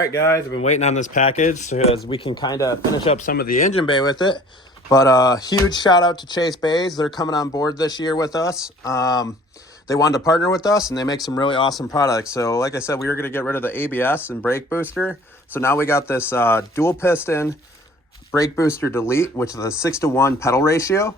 right, guys, I've been waiting on this package because we can kind of finish up some of the engine bay with it. But huge shout out to Chase Bays. They're coming on board this year with us. They wanted to partner with us, and they make some really awesome products. So like I said, we were going to get rid of the ABS and brake booster. So now we got this dual piston brake booster delete, which is a 6-to-1 pedal ratio.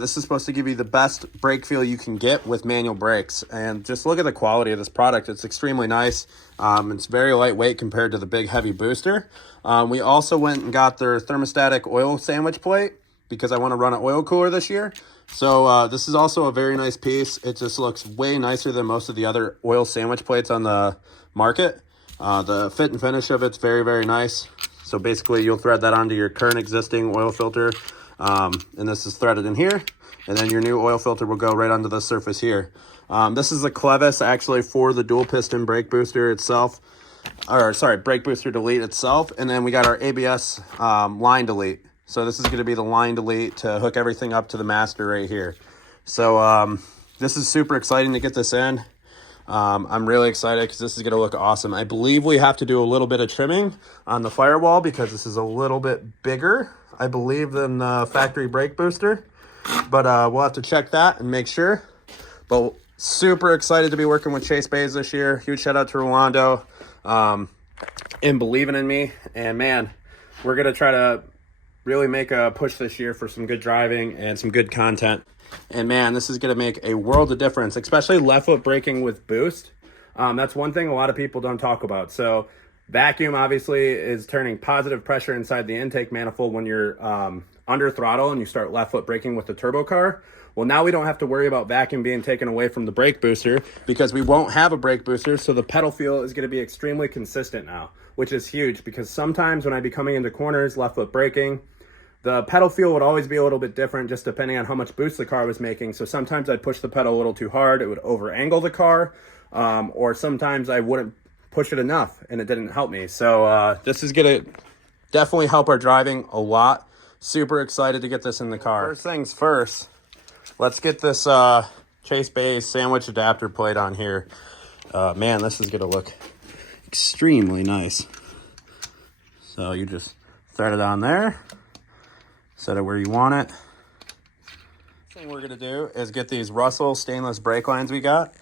This is supposed to give you the best brake feel you can get with manual brakes. And just look at the quality of this product. It's extremely nice. It's very lightweight compared to the big heavy booster. We also went and got their thermostatic oil sandwich plate because I want to run an oil cooler this year. So this is also a very nice piece. It just looks way nicer than most of the other oil sandwich plates on the market. The fit and finish of it's very, very nice. So basically you'll thread that onto your current existing oil filter. And this is threaded in here, and then your new oil filter will go right onto the surface here. This is a clevis actually for the dual piston brake booster itself, or sorry, brake booster delete itself. And then we got our ABS line delete. So this is going to be the line delete to hook everything up to the master right here. So this is super exciting to get this in. I'm really excited because this is going to look awesome. I believe we have to do a little bit of trimming on the firewall because this is a little bit bigger, I believe, than the factory brake booster. But we'll have to check that and make sure. But super excited to be working with Chase Bays this year. Huge shout out to Rolando in believing in me. And man, we're going to try to really make a push this year for some good driving and some good content. And man, this is going to make a world of difference, especially left foot braking with boost. That's one thing a lot of people don't talk about. So vacuum obviously is turning positive pressure inside the intake manifold when you're under throttle and you start left foot braking with the turbo car. Well, now we don't have to worry about vacuum being taken away from the brake booster because we won't have a brake booster. So the pedal feel is going to be extremely consistent now, which is huge because sometimes when I'd be coming into corners, left foot braking, the pedal feel would always be a little bit different just depending on how much boost the car was making. So sometimes I'd push the pedal a little too hard. It would over angle the car, or sometimes I wouldn't push it enough and it didn't help me. So this is going to definitely help our driving a lot. Super excited to get this in the car. First things first, let's get this Chase Bays sandwich adapter plate on here. Man, this is going to look extremely nice. So you just thread it on there. Set it where you want it. Thing we're gonna do is get these Russell stainless brake lines we got.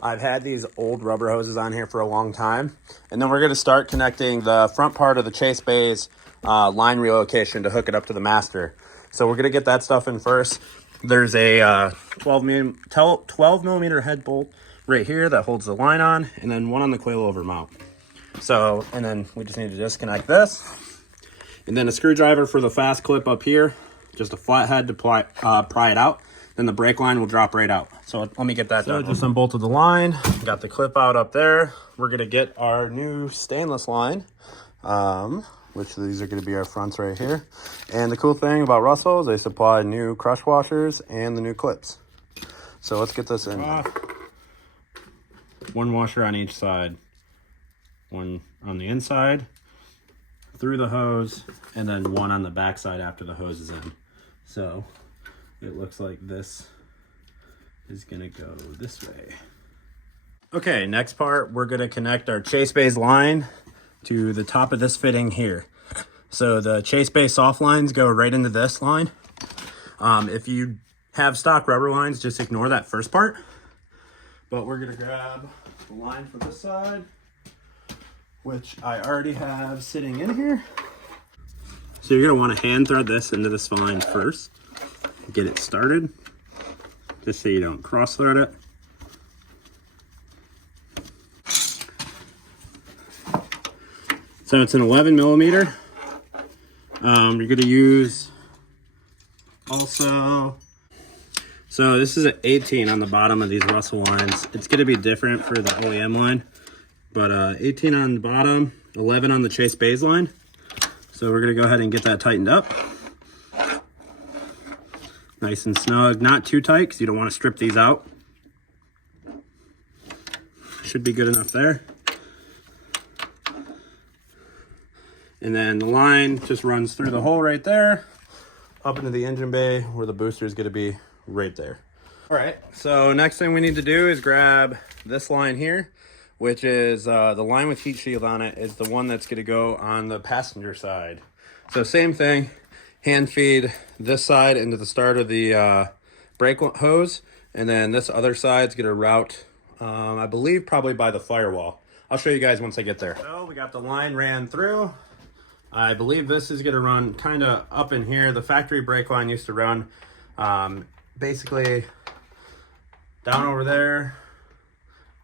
I've had these old rubber hoses on here for a long time. And then we're gonna start connecting the front part of the Chase Bays line relocation to hook it up to the master. So we're gonna get that stuff in first. There's a 12 millimeter head bolt right here that holds the line on, and then one on the coilover mount. So, and then we just need to disconnect this. And then a screwdriver for the fast clip up here, just a flathead to pry it out. Then the brake line will drop right out. So let me get that done. Just unbolted the line, got the clip out up there. We're gonna get our new stainless line, which these are gonna be our fronts right here. And the cool thing about Russell is they supply new crush washers and the new clips. So let's get this in. One washer on each side. One on the inside, through the hose, and then one on the back side after the hose is in. So it looks like this is gonna go this way. Okay, next part, we're gonna connect our Chase Bays line to the top of this fitting here. So the Chase Bays soft lines go right into this line. If you have stock rubber lines, just ignore that first part. But we're gonna grab the line from this side, which I already have sitting in here. So you're gonna wanna hand thread this into this line first, get it started, just so you don't cross thread it. So it's an 11 millimeter. You're gonna use also, so this is an 18 on the bottom of these Russell lines. It's gonna be different for the OEM line. But 18 on the bottom, 11 on the Chase Bays line. So we're gonna go ahead and get that tightened up. Nice and snug, not too tight because you don't want to strip these out. Should be good enough there. And then the line just runs through the hole right there, up into the engine bay where the booster is gonna be right there. All right, so next thing we need to do is grab this line here, which is the line with heat shield on it is the one that's going to go on the passenger side. So same thing, hand feed this side into the start of the brake hose, and then this other side's going to route, I believe, probably by the firewall. I'll show you guys once I get there. So we got the line ran through. I believe this is going to run kind of up in here. The factory brake line used to run basically down over there,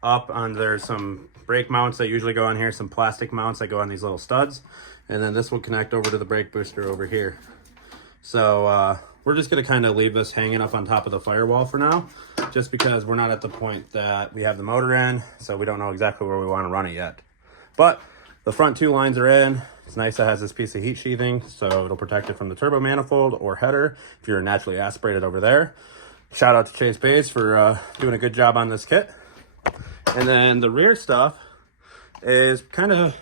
up on, there's some brake mounts that usually go on here, some plastic mounts that go on these little studs, and then this will connect over to the brake booster over here. So we're just going to kind of leave this hanging up on top of the firewall for now, just because we're not at the point that we have the motor in, so we don't know exactly where we want to run it yet. But the front two lines are in. It's nice that it has this piece of heat sheathing, so it'll protect it from the turbo manifold or header if you're naturally aspirated over there. Shout out to Chase Bays for doing a good job on this kit. And then the rear stuff is kind of,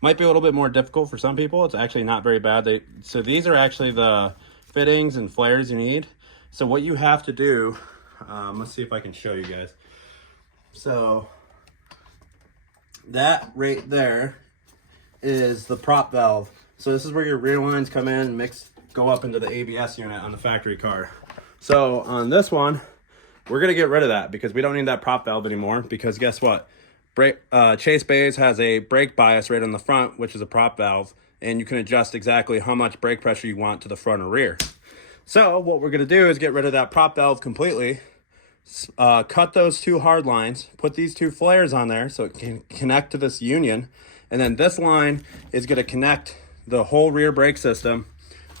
might be a little bit more difficult for some people. It's actually not very bad. So these are actually the fittings and flares you need. So what you have to do, let's see if I can show you guys. So that right there is the prop valve. So this is where your rear lines come in and go up into the ABS unit on the factory car. So on this one, we're gonna get rid of that because we don't need that prop valve anymore, because guess what? Chase Bays has a brake bias right on the front, which is a prop valve, and you can adjust exactly how much brake pressure you want to the front or rear. So what we're gonna do is get rid of that prop valve completely, cut those two hard lines, put these two flares on there so it can connect to this union, and then this line is gonna connect the whole rear brake system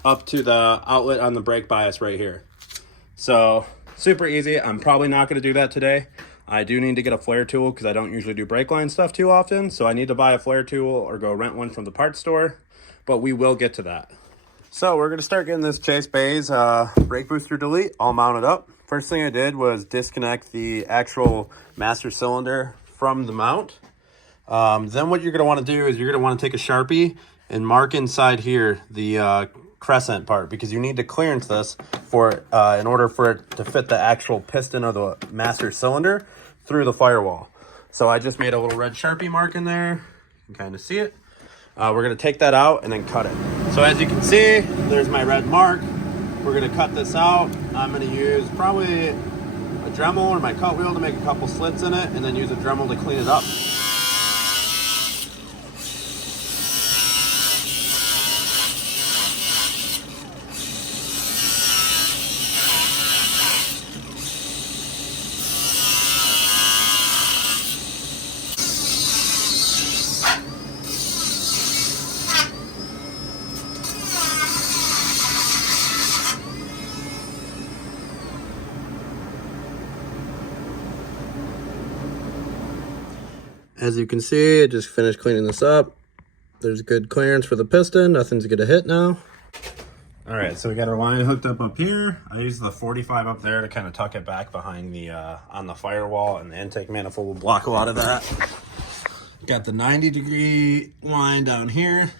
up to the outlet on the brake bias right here. So super easy. I'm probably not going to do that today. I do need to get a flare tool because I don't usually do brake line stuff too often. So I need to buy a flare tool or go rent one from the parts store, but we will get to that. So we're going to start getting this Chase Bays brake booster delete all mounted up. First thing I did was disconnect the actual master cylinder from the mount. Then what you're going to want to do is you're going to want to take a Sharpie and mark inside here the crescent part, because you need to clearance this for in order for it to fit the actual piston of the master cylinder through the firewall. So I just made a little red Sharpie mark in there. You can kind of see it. We're going to take that out and then cut it. So as you can see, there's my red mark. We're going to cut this out. I'm going to use probably a Dremel or my cut wheel to make a couple slits in it, and then use a Dremel to clean it up. As you can see, I just finished cleaning this up. There's good clearance for the piston. Nothing's gonna hit now. All right, so we got our line hooked up here. I use the 45 up there to kind of tuck it back behind the on the firewall, and the intake manifold will block a lot of that. Got the 90-degree line down here.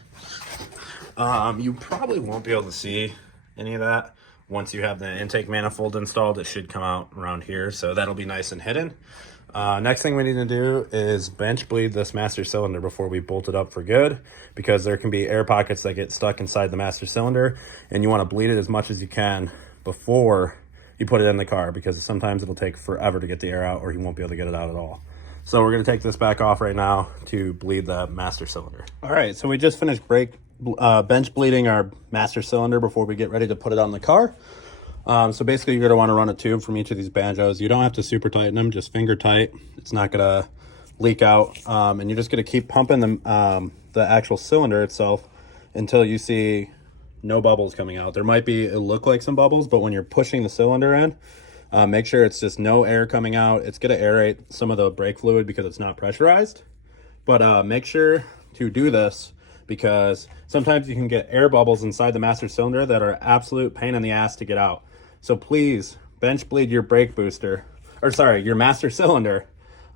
You probably won't be able to see any of that. Once you have the intake manifold installed, it should come out around here, so that'll be nice and hidden. Next thing we need to do is bench bleed this master cylinder before we bolt it up for good, because there can be air pockets that get stuck inside the master cylinder, and you want to bleed it as much as you can before you put it in the car, because sometimes it'll take forever to get the air out, or you won't be able to get it out at all. So we're going to take this back off right now to bleed the master cylinder. All right, so we just finished bench bleeding our master cylinder before we get ready to put it on the car. So basically you're going to want to run a tube from each of these banjos. You don't have to super tighten them, just finger tight. It's not going to leak out. And you're just going to keep pumping the actual cylinder itself until you see no bubbles coming out. There might be, it'll look like some bubbles, but when you're pushing the cylinder in, make sure it's just no air coming out. It's going to aerate some of the brake fluid because it's not pressurized. But make sure to do this, because sometimes you can get air bubbles inside the master cylinder that are absolute pain in the ass to get out. So please bench bleed your brake booster, or sorry, your master cylinder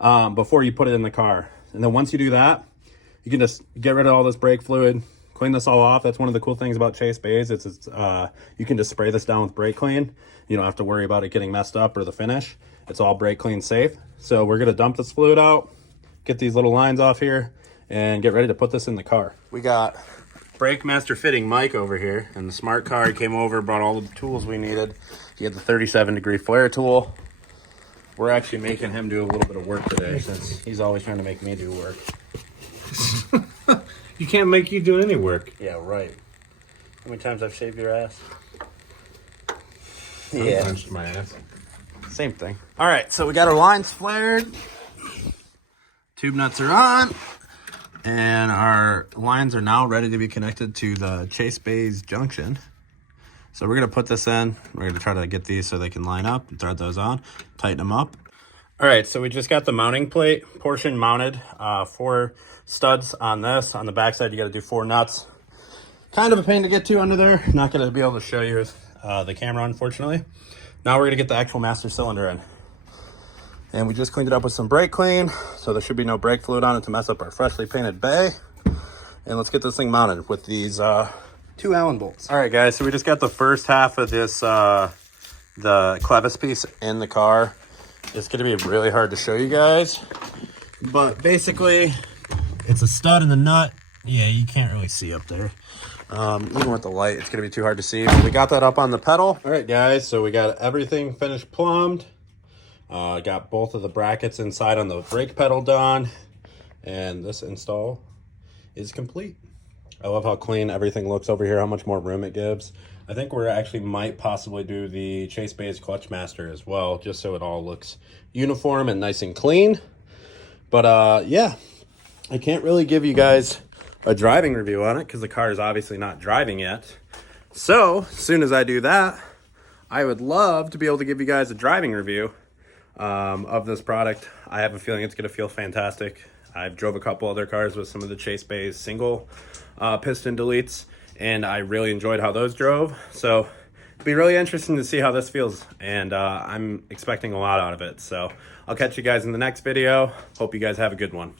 before you put it in the car. And then once you do that, you can just get rid of all this brake fluid, clean this all off. That's one of the cool things about Chase Bays. It's you can just spray this down with brake clean. You don't have to worry about it getting messed up or the finish. It's all brake clean safe. So we're gonna dump this fluid out, get these little lines off here, and get ready to put this in the car. We got Brake Master Fitting Mike over here, and the smart car. He came over, brought all the tools we needed. He had the 37-degree flare tool. We're actually making him do a little bit of work today, since he's always trying to make me do work. You can't make you do any work. Yeah, right. How many times I've shaved your ass? Sometimes my ass. Same thing. All right, so we got our lines flared. Tube nuts are on. And our lines are now ready to be connected to the Chase Bays junction. So we're going to put this in. We're going to try to get these so they can line up and thread those on, tighten them up. All right, so we just got the mounting plate portion mounted. 4 studs on this. On the backside, you got to do 4 nuts. Kind of a pain to get to under there. Not going to be able to show you with the camera, unfortunately. Now we're going to get the actual master cylinder in. And we just cleaned it up with some brake clean, so there should be no brake fluid on it to mess up our freshly painted bay. And let's get this thing mounted with these 2 Allen bolts. All right, guys, so we just got the first half of this, the clevis piece in the car. It's going to be really hard to show you guys, but basically it's a stud and the nut. Yeah, you can't really see up there. Even with the light, it's going to be too hard to see. But we got that up on the pedal. All right, guys, so we got everything finished plumbed. Got both of the brackets inside on the brake pedal done. And this install is complete. I love how clean everything looks over here, how much more room it gives. I think we're actually might possibly do the Chase Bays Clutch Master as well, just so it all looks uniform and nice and clean. But yeah, I can't really give you guys a driving review on it because the car is obviously not driving yet. So as soon as I do that, I would love to be able to give you guys a driving review of this product. I have a feeling it's going to feel fantastic. I've drove a couple other cars with some of the Chase Bays single piston deletes, and I really enjoyed how those drove. So it'll be really interesting to see how this feels, and I'm expecting a lot out of it. So I'll catch you guys in the next video. Hope you guys have a good one.